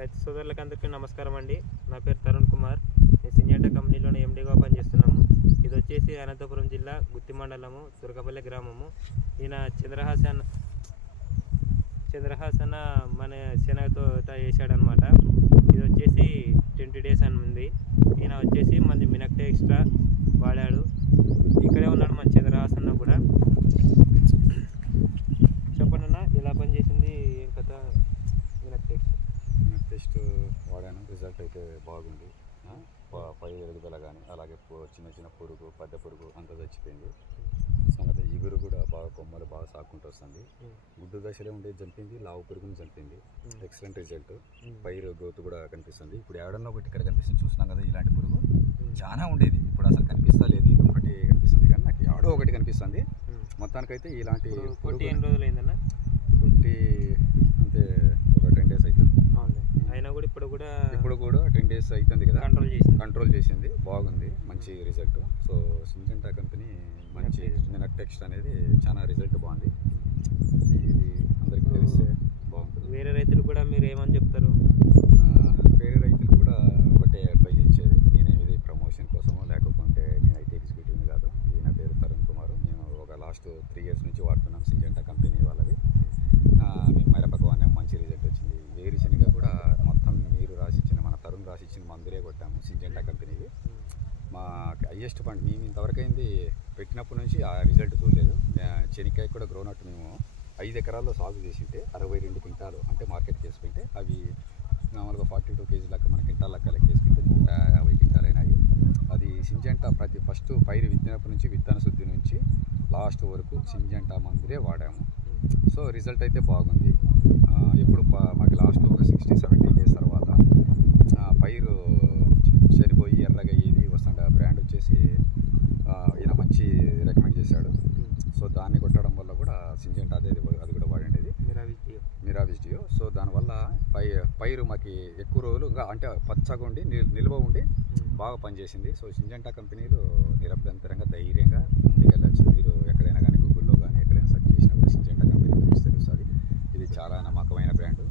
రైతు సోదరులకు అందరికీ నమస్కారం అండి. నా పేరు తరుణ్ కుమార్. నేను సింజెంటా కంపెనీలోనే ఎండీగా పనిచేస్తున్నాము. ఇది వచ్చేసి అనంతపురం జిల్లా గుత్తి మండలము దుర్గపల్లి గ్రామము. ఈయన చంద్రహాసన మన శనగతో వేసాడనమాట. ఇది వచ్చేసి 20 days అని ఉంది. ఈయన వచ్చేసి మంది మినక్టే ఎక్స్ట్రా వాడాడు. ఇక్కడే ఉన్నాడు మన చంద్రహాసన కూడా. చెప్పండి అన్న, ఇలా పనిచేసింది ఏం కథ? టెస్ట్ వాడాను, రిజల్ట్ అయితే బాగుంది. పై ఎదుగుదల కానీ అలాగే చిన్న చిన్న పురుగు పెద్ద పురుగు అంతా చచ్చిపోయింది. సంగతి ఇగురు కూడా బాగా కొమ్మలు బాగా సాక్కుంటూ వస్తుంది. గుడ్డు దశలో ఉండేది చంపింది, లావు పురుగుని చంపింది. Excellent result. పైరు గ్రోత్ కూడా కనిపిస్తుంది. ఇప్పుడు ఏడన్నా ఒకటి ఇక్కడ కనిపిస్తుంది, చూస్తున్నాం కదా. ఇలాంటి పురుగు చాలా ఉండేది, ఇప్పుడు అసలు కనిపిస్తలేదు. ఇది ఒకటి కనిపిస్తుంది కానీ నాకు ఏడో ఒకటి కనిపిస్తుంది. మొత్తానికైతే ఇలాంటి పుట్టి ఎన్ని రోజులు అయిందన్న? పుట్టి అంటే ఒక 10 days అవుతుంది. అయినా కూడా ఇప్పుడు కూడా 10 days అవుతుంది కదా. కంట్రోల్ చేసింది, బాగుంది, మంచి రిజల్ట్. సో సింజెంటా కంపెనీ మంచి మినక్టెక్స్ట్ అనేది చాలా రిజల్ట్ బాగుంది. ఇది అందరికీ తెలిస్తే బాగుంటుంది. వేరే రైతులు కూడా మీరు ఏమని చెప్తారు? వేరే రైతులు కూడా ఒకటే అడ్వైజ్ ఇచ్చేది, నేనేది ప్రమోషన్ కోసమో లేకపోతే నేనైతే ఎగ్జిక్యూటివ్ని కాదు. నా పేరు తరుణ్ కుమార్. నేను ఒక లాస్ట్ 3 years నుంచి వాడుతున్నాం సింజెంటా కంపెనీ వాళ్ళది. మేము మిరపకు మంచి రిజల్ట్ వచ్చింది. వేరుశనగ కూడా మొత్తం మీరు రాసిచ్చిన మన తరుణ్ రాసిచ్చిన మందులే కొట్టాము సింజెంటా కంపెనీకి. మా హైయెస్ట్ పంట మేము ఇంతవరకు అయింది పెట్టినప్పటి నుంచి ఆ రిజల్ట్ చూడలేదు. శనక్కాయ కూడా గ్రోనట్ మేము 5 ఎకరాల్లో సాగు చేసింటే 62 క్వింటాలు అంటే మార్కెట్కి వేసుకుంటే అవి మామూలుగా 42 kg లెక్క మన క్వింటాల్ లెక్క లెక్కేసుకుంటే 150 క్వింటాలు అయినాయి. అది సింజెంటా ఫస్ట్ పైరు విత్తినప్పటి నుంచి విత్తన శుద్ధి నుంచి లాస్ట్ వరకు సింజెంటా మందులే వాడాము. సో రిజల్ట్ అయితే బాగుంది. ఎప్పుడు మాకు లాస్ట్లో ఒక 60-70 days తర్వాత పైరు చనిపోయి ఎర్రగా ఇది వస్తుండే బ్రాండ్ వచ్చేసి ఈయన మంచి రికమెండ్ చేశాడు. సో దాన్ని కొట్టడం వల్ల కూడా సింజెంటా అది కూడా వాడండి, మిరావిస్ డియో. సో దానివల్ల పైరు మాకు ఎక్కువ రోజులు అంటే పచ్చగా ఉండి నిల్వ ఉండి బాగా పనిచేసింది. సో సింజెంటా కంపెనీలు నిరభ్యంతరంగా ధైర్యంగా ముందుకెళ్ళచ్చు. మీరు ఎక్కడైనా కానీ గూగుల్లో కానీ ఎక్కడైనా సెర్చ్ చేసినా కూడా సింజెంటా కంపెనీ గురించి తెలుస్తుంది. ఇది చాలా నమ్మకమైన బ్రాండు.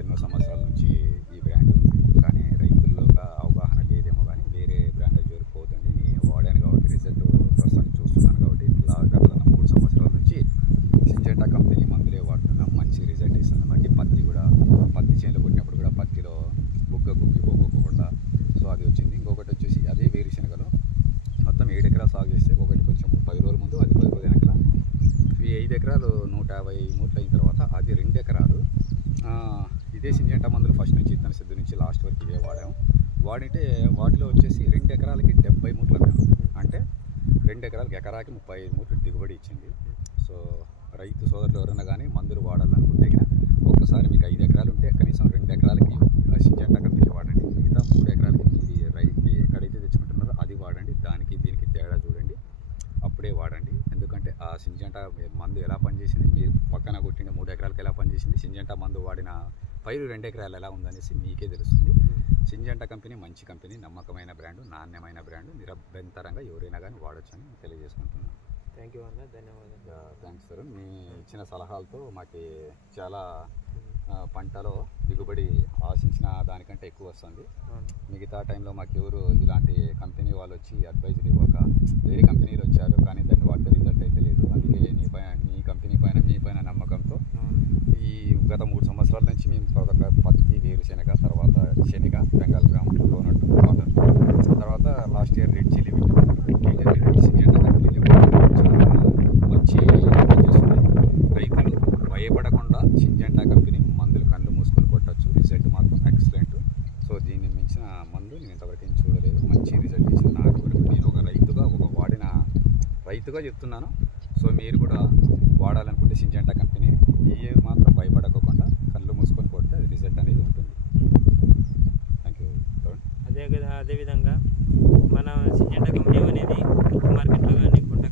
ఎన్నో సంవత్సరాల నుంచి ఈ బ్రాండ్ ఉంది, కానీ రైతుల్లో అవగాహన లేదేమో. కానీ వేరే బ్రాండ్ జోలిపోతుంది. నేను వాడాను కాబట్టి రిజల్ట్ ప్రస్తుతానికి చూస్తున్నాను కాబట్టి గత 3 సంవత్సరాల నుంచి సింజెంటా కంపెనీ మందులే వాడుతున్నాం. మంచి రిజల్ట్ ఇస్తుంది మనకి. పత్తి చేనులో కొట్టినప్పుడు కూడా పత్తిలో గుగ్గిపోకుండా సో అది వచ్చింది. ఇంకొకటి వచ్చేసి అదే వేరుశనగలో మొత్తం 7 ఎకరాలు సాగు చేస్తే ఒకటి కొంచెం 10 రోజుల ముందు, అది 10 రోజుల వెనకాల. ఈ 5 ఎకరాలు 150 మూట్లు అయిన తర్వాత అది 2 ఎకరాలు ఇదే సింజెంటా మందులు ఫస్ట్ నుంచి ఇత్తన సిద్ధి నుంచి లాస్ట్ వరకు ఇవే వాడాము. వాడితే వాటిలో వచ్చేసి 2 ఎకరాలకి 70 మూట్లు అమ్మాము. అంటే 2 ఎకరాలకి ఎకరాకి 35 మూట్లు దిగుబడి ఇచ్చింది. సో రైతు సోదరులు ఎవరైనా కానీ మందులు వాడాలనుకుంటే ఒక్కసారి మీకు 5 ఎకరాలు ఉంటే కనీసం 2 ఎకరాలకి సింజెంటా కంపెనీ వాడండి. మిగతా 3 ఎకరాలకి మీరు ఎక్కడైతే తెచ్చుకుంటున్నారో అది వాడండి. దానికి దీనికి తేడా చూడండి, అప్పుడే వాడండి. ఎందుకంటే ఆ సింజెంటా మందు ఎలా పనిచేసింది, మీరు పక్కన కొట్టిన 3 ఎకరాలకి ఎలా పనిచేసింది, సింజెంటా మందు వాడిన పైరు 2 ఎకరాలు ఎలా ఉందనేసి మీకే తెలుస్తుంది. సింజెంటా కంపెనీ మంచి కంపెనీ, నమ్మకమైన బ్రాండు, నాణ్యమైన బ్రాండు. నిరభ్యంతరంగా ఎవరైనా కానీ వాడొచ్చని తెలియజేసుకుంటున్నాను. థ్యాంక్ యూ అన్న, ధన్యవాదాలు. Thanks sir. మీ ఇచ్చిన సలహాలతో మాకు చాలా పంటలో దిగుబడి ఆశించిన దానికంటే ఎక్కువ వస్తుంది. మిగతా టైంలో మాకు ఎవరు ఇలాంటి కంపెనీ వాళ్ళు వచ్చి అడ్వైజులు ఇవ్వక వేరే కంపెనీలు వచ్చారు, కానీ దాన్ని వాడితే రిజల్ట్ అయితే లేదు. అందుకే మీ కంపెనీ పైన మీ పైన నమ్మకంతో ఈ గత 3 సంవత్సరాల నుంచి మేము పత్తి, వేరుశనగ, తర్వాత శనగ, బెంగాల్ గ్రామ్, కోనట్టు, కాటన్, తర్వాత last year red chilli Syngenta కంపెనీలు చాలా మంచి చేస్తున్నాయి. రైతులు భయపడకుండా సింజెంటా కంపెనీ మందులు కళ్ళు మూసుకొని కొట్టచ్చు. రిజల్ట్ మాత్రం ఎక్సలెంట్. సో దీన్ని మించిన మందు నేను ఇంతవరకు ఏం చూడలేదు. మంచి రిజల్ట్ ఇచ్చింది నాకు వరకు. నేను ఒక వాడిన రైతుగా చెప్తున్నాను. సో మీరు కూడా వాడాలనుకుంటే సింజెంటా కంపెనీ ఏ మాత్రం భయపడకుండా కళ్ళు మూసుకొని కొడితే అది రిజల్ట్ అనేది ఉంటుంది. Thank you. అదేవిధంగా మన సింజెంటా కంపెనీ అనేది మార్కెట్లో కానీ గుంట